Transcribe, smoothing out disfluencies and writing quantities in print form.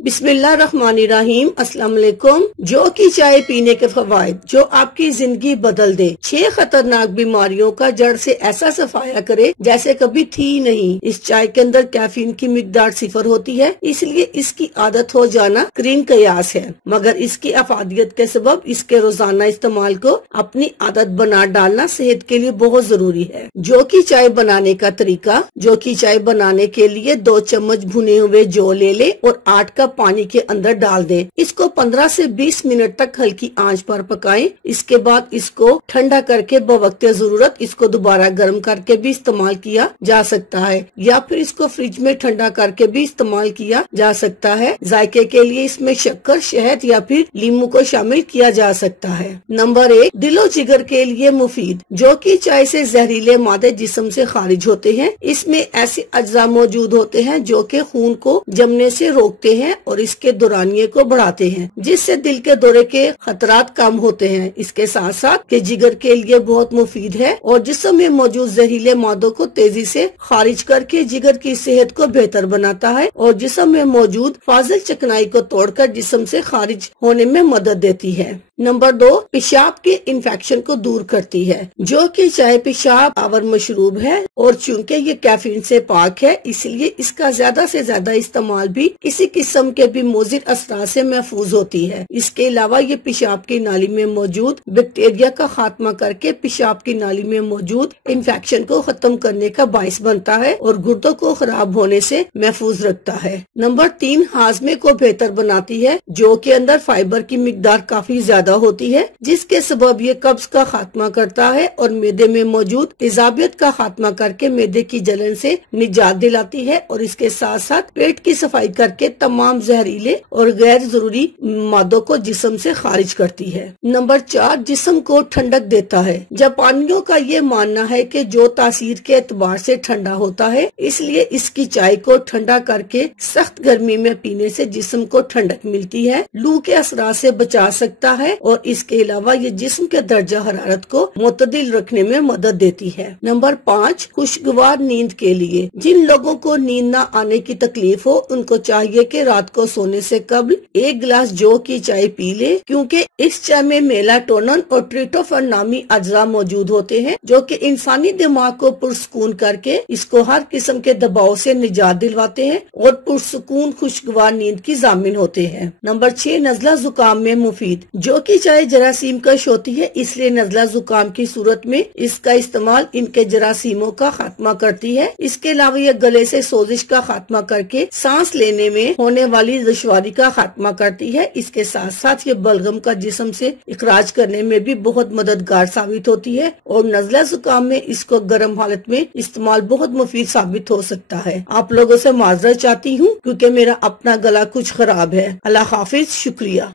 बिस्मिल्लाहिर्रहमानिर्रहीम। अस्सलाम वालेकुम। जौ की चाय पीने के फवाइद जो आपकी जिंदगी बदल दे। 6 खतरनाक बीमारियों का जड़ से ऐसा सफाया करे जैसे कभी थी नहीं। इस चाय के अंदर कैफीन की मिकदार 0 होती है, इसलिए इसकी आदत हो जाना करीन कयास है, मगर इसकी अफादियत के सबब इसके रोजाना इस्तेमाल को अपनी आदत बना डालना सेहत के लिए बहुत जरूरी है। जौ की चाय बनाने का तरीका। जौ की चाय बनाने के लिए 2 चम्मच भुने हुए जौ ले ले और 8 कप पानी के अंदर डाल दें। इसको 15 से 20 मिनट तक हल्की आंच पर पकाएं। इसके बाद इसको ठंडा करके बवक्त जरूरत इसको दोबारा गर्म करके भी इस्तेमाल किया जा सकता है, या फिर इसको फ्रिज में ठंडा करके भी इस्तेमाल किया जा सकता है। जायके के लिए इसमें शक्कर, शहद या फिर लीमू को शामिल किया जा सकता है। नंबर 1, दिलो जिगर के लिए मुफीद। जौ की चाय से जहरीले मादे जिस्म से खारिज होते हैं। इसमें ऐसे अज्जा मौजूद होते हैं जो कि खून को जमने से रोकते हैं और इसके दौरानिये को बढ़ाते हैं, जिससे दिल के दौरे के खतरात कम होते हैं। इसके साथ साथ के जिगर के लिए बहुत मुफीद है और जिस्म में मौजूद जहरीले मादों को तेजी से खारिज करके जिगर की सेहत को बेहतर बनाता है और जिस्म में मौजूद फाजिल चिकनाई को तोड़कर जिस्म से खारिज होने में मदद देती है। नंबर 2, पेशाब के इन्फेक्शन को दूर करती है। जौ की चाय पेशाब आवर मशरूब है और चूंकि ये कैफीन से पाक है, इसलिए इसका ज्यादा से ज्यादा इस्तेमाल भी किसी किस्म के भी मुज़िर असरात से महफूज होती है। इसके अलावा ये पेशाब की नाली में मौजूद बैक्टीरिया का खात्मा करके पेशाब की नाली में मौजूद इन्फेक्शन को खत्म करने का बाइस बनता है और गुर्दों को खराब होने से महफूज रखता है। नंबर 3, हाजमे को बेहतर बनाती है। जौ के अंदर फाइबर की मिकदार काफी ज्यादा होती है, जिसके सबब ये कब्ज का खात्मा करता है और मैदे में मौजूद तेजाबियत का खात्मा करके मैदे की जलन से निजात दिलाती है और इसके साथ साथ पेट की सफाई करके तमाम जहरीले और गैर जरूरी मादों को जिस्म से खारिज करती है। नंबर 4, जिस्म को ठंडक देता है। जापानियों का ये मानना है कि जो तासीर के एतबार से ठंडा होता है, इसलिए इसकी चाय को ठंडा करके सख्त गर्मी में पीने से जिस्म को ठंडक मिलती है, लू के असरात से बचा सकता है और इसके अलावा ये जिस्म के दर्जा हरारत को मुतदिल रखने में मदद देती है। नंबर 5, खुशगवार नींद के लिए। जिन लोगों को नींद न आने की तकलीफ हो, उनको चाहिए कि रात को सोने से कबल 1 गिलास जौ की चाय पी ले, क्योंकि इस चाय में मेलाटोनिन और ट्रिप्टोफैन नामी अज्जा मौजूद होते हैं जो कि इंसानी दिमाग को पुरसकून करके इसको हर किस्म के दबाव से निजात दिलवाते हैं और पुरसकून खुशगवार नींद की जामिन होते हैं। नंबर 6, नजला जुकाम में मुफीद। जौ की चाय जरासीम कश होती है, इसलिए नजला जुकाम की सूरत में इसका इस्तेमाल इनके जरासीमों का खात्मा करती है। इसके अलावा यह गले से सोजिश का खात्मा करके सांस लेने में होने वाली दुश्वारी का खात्मा करती है। इसके साथ साथ ये बलगम का जिस्म से इखराज करने में भी बहुत मददगार साबित होती है और नजला जुकाम में इसको गर्म हालत में इस्तेमाल बहुत मुफीद साबित हो सकता है। आप लोगों से माजरत चाहती हूँ क्योंकि मेरा अपना गला कुछ खराब है। अल्लाह हाफिज, शुक्रिया।